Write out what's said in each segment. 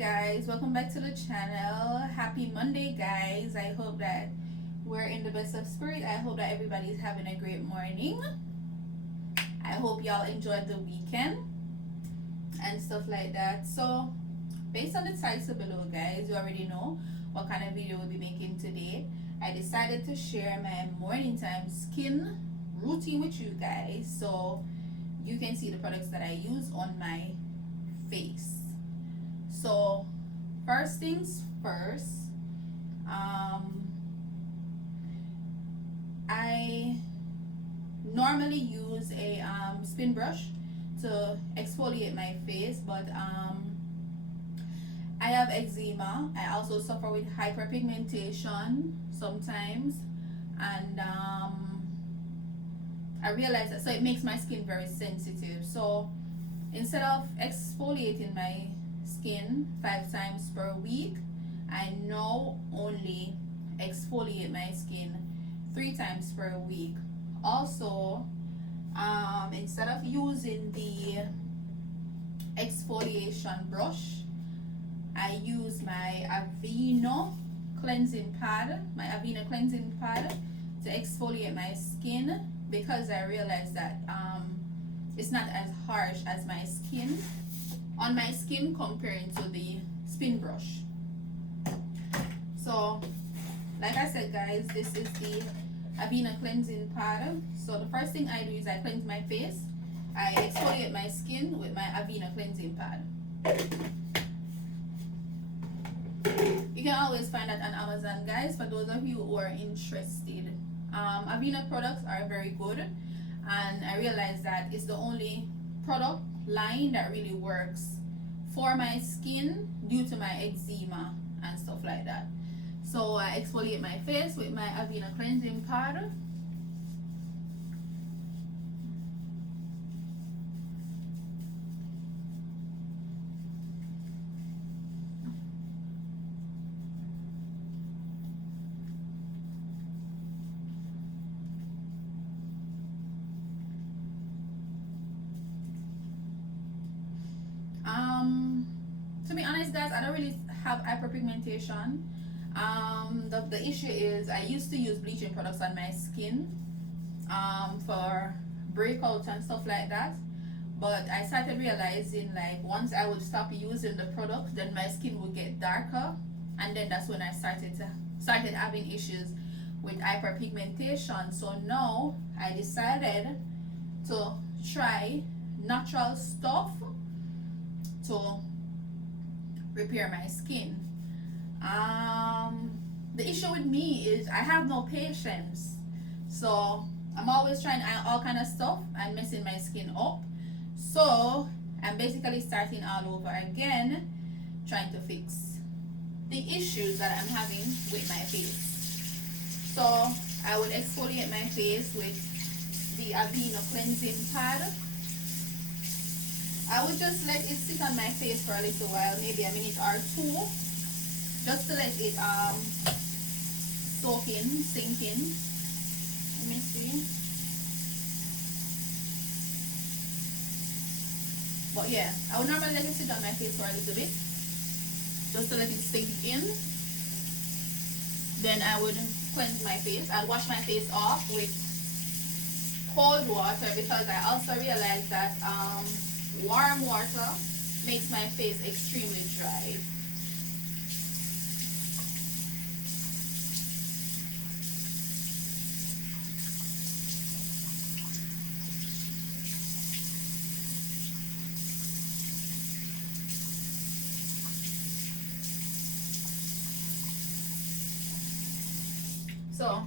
Guys, welcome back to the channel. Happy Monday, guys. I hope that we're in the best of spirit. I hope that everybody's having a great morning. I hope y'all enjoyed the weekend and stuff like that. So based on the title below, guys, you already know what kind of video we'll be making today. I decided to share my morning time skin routine with you guys so you can see the products that I use on my face. So first things first, I normally use a spin brush to exfoliate my face, but I have eczema. I also suffer with hyperpigmentation sometimes, and I realize that, so it makes my skin very sensitive. So instead of exfoliating my skin 5 times per week, I now only exfoliate my skin 3 times per week. Also, instead of using the exfoliation brush, I use my Aveeno cleansing pad, to exfoliate my skin, because I realized that it's not as harsh as my skin on my skin comparing to the spin brush. So like I said, guys, this is the Aveeno cleansing pad. So the first thing I do is I cleanse my face. I exfoliate my skin with my Aveeno cleansing pad. You can always find that on Amazon, guys, for those of you who are interested. Aveeno products are very good, and I realized that it's the only product line that really works for my skin due to my eczema and stuff like that. So I exfoliate my face with my Aveeno cleansing pad. To be honest, guys, I don't really have hyperpigmentation. The issue is I used to use bleaching products on my skin for breakouts and stuff like that, but I started realizing, like, once I would stop using the product, then my skin would get darker, and then that's when I started having issues with hyperpigmentation. So now I decided to try natural stuff to repair my skin. The issue with me is I have no patience, so I'm always trying all kind of stuff and messing my skin up. So I'm basically starting all over again, trying to fix the issues that I'm having with my face. So I would exfoliate my face with the Aveeno cleansing pad. I would just let it sit on my face for a little while, maybe a minute or 2, just to let it sink in. Let me see. But yeah, I would normally let it sit on my face for a little bit, just to let it sink in. Then I would cleanse my face. I'd wash my face off with cold water, because I also realized that warm water makes my face extremely dry. So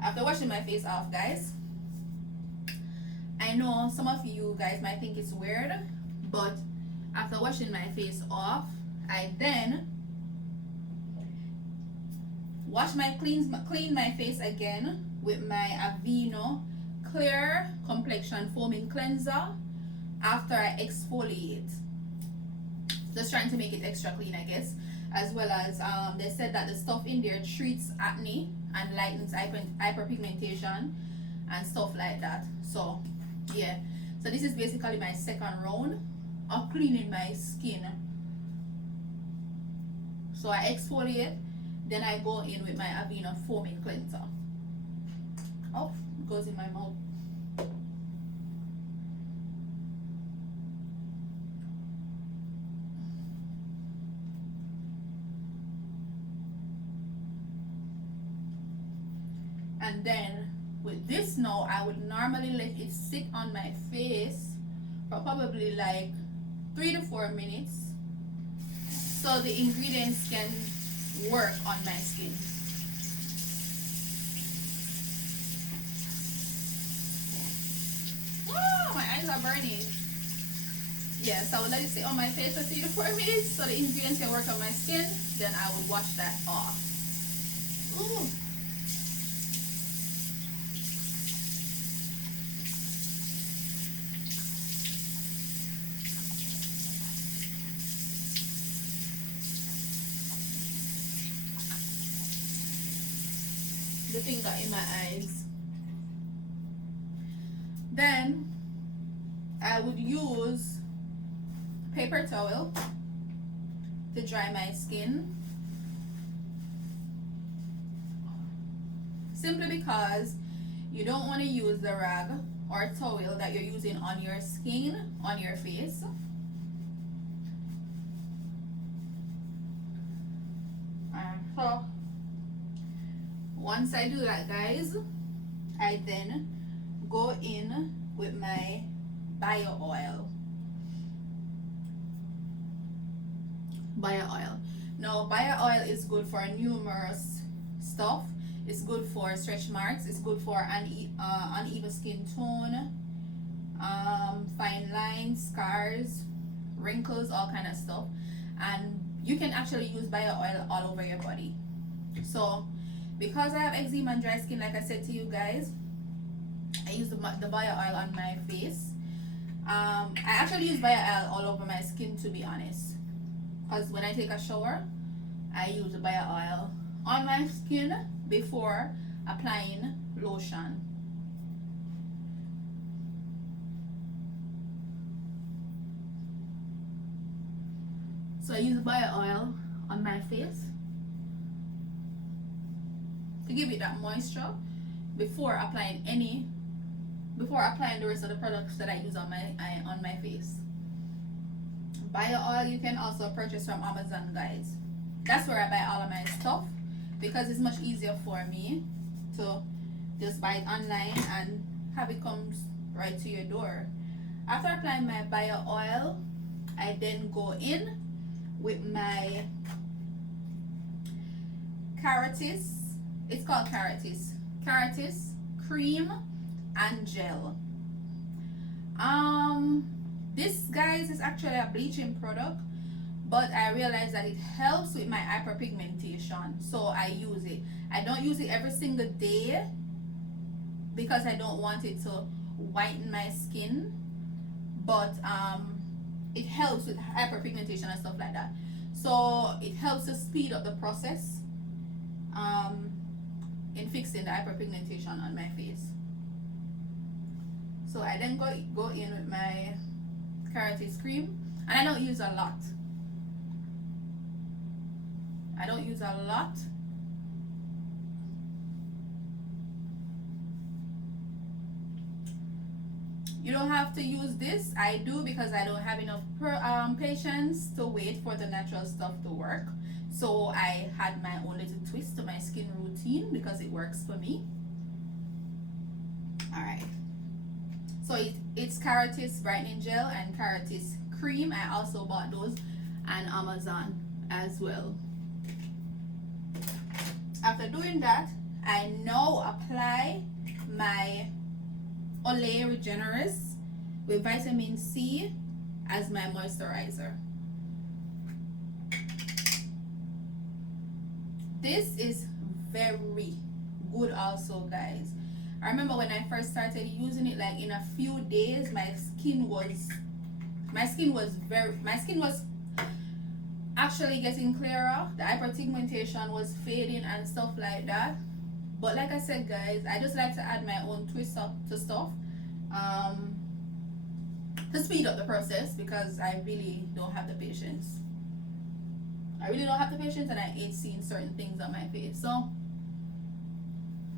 after washing my face off, guys, I know some of you guys might think it's weird, but after washing my face off, I then clean my face again with my Aveeno Clear Complexion Foaming Cleanser after I exfoliate. Just trying to make it extra clean, I guess. As well as they said that the stuff in there treats acne and lightens hyperpigmentation and stuff like that. So yeah, so this is basically my second round of cleaning my skin So I exfoliate, then I go in with my Aveeno foaming cleanser. Oh, it goes in my mouth. And then with this now, I would normally let it sit on my face for probably like 3 to 4 minutes so the ingredients can work on my skin. Oh, my eyes are burning. Yes, I would let it sit on my face for 3 to 4 minutes so the ingredients can work on my skin. Then I would wash that off. Ooh. The finger in my eyes. Then I would use paper towel to dry my skin, simply because you don't want to use the rag or towel that you're using on your skin, on your face. So once I do that, guys, I then go in with my bio oil. Now, bio oil is good for numerous stuff. It's good for stretch marks. It's good for uneven skin tone, fine lines, scars, wrinkles, all kind of stuff. And you can actually use bio oil all over your body. So because I have eczema and dry skin, like I said to you guys, I use the bio oil on my face. I actually use bio oil all over my skin, to be honest, because when I take a shower, I use the bio oil on my skin before applying lotion. So I use the bio oil on my face to give it that moisture before applying the rest of the products that I use on my face. Bio oil you can also purchase from Amazon, guys. That's where I buy all of my stuff, because it's much easier for me to just buy it online and have it come right to your door. After applying my bio oil, I then go in with my Caratis. It's called Caratis cream and gel. This, guys, is actually a bleaching product, but I realized that it helps with my hyperpigmentation, so I use it. I don't use it every single day because I don't want it to whiten my skin, but it helps with hyperpigmentation and stuff like that. So it helps to speed up the process in fixing the hyperpigmentation on my face. So I then go in with my Caratis cream, and I don't use a lot. You don't have to use this. I do because I don't have enough patience to wait for the natural stuff to work. So I had my own little twist to my skin routine because it works for me. Alright. So it's Caratis brightening gel and Caratis cream. I also bought those on Amazon as well. After doing that, I now apply my Olay Regenerist with vitamin C as my moisturizer. This is very good also, guys. I remember when I first started using it, like in a few days, my skin was actually getting clearer. The hyperpigmentation was fading and stuff like that. But like I said, guys, I just like to add my own twist up to stuff to speed up the process, because I really don't have the patience. I really don't have the patience, and I hate seeing certain things on my face. So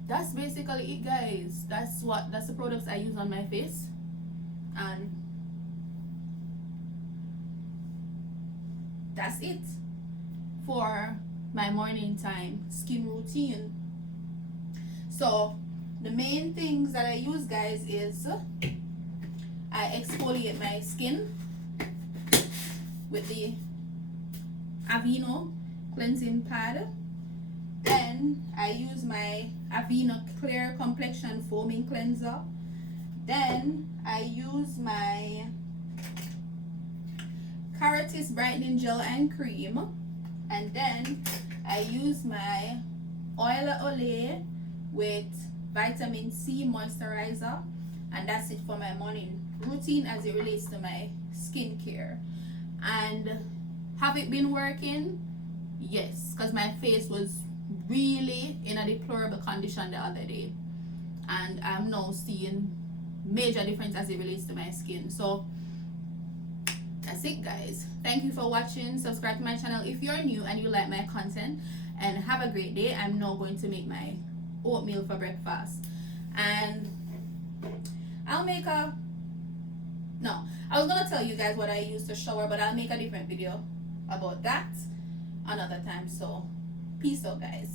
that's basically it, guys. That's the products I use on my face, and that's it for my morning time skin routine. So the main things that I use, guys, is I exfoliate my skin with the Aveeno cleansing pad. Then I use my Aveeno Clear Complexion Foaming Cleanser. Then I use my Keratis Brightening Gel and Cream. And then I use my Oil Olay with Vitamin C Moisturizer. And that's it for my morning routine as it relates to my skincare. And have it been working? Yes, because my face was really in a deplorable condition the other day, and I'm now seeing major difference as it relates to my skin. So that's it, guys. Thank you for watching. Subscribe to my channel if you're new and you like my content, and have a great day. I'm now going to make my oatmeal for breakfast, and I'll make a I was gonna tell you guys what I use to shower, but I'll make a different video about that another time. So peace out, guys.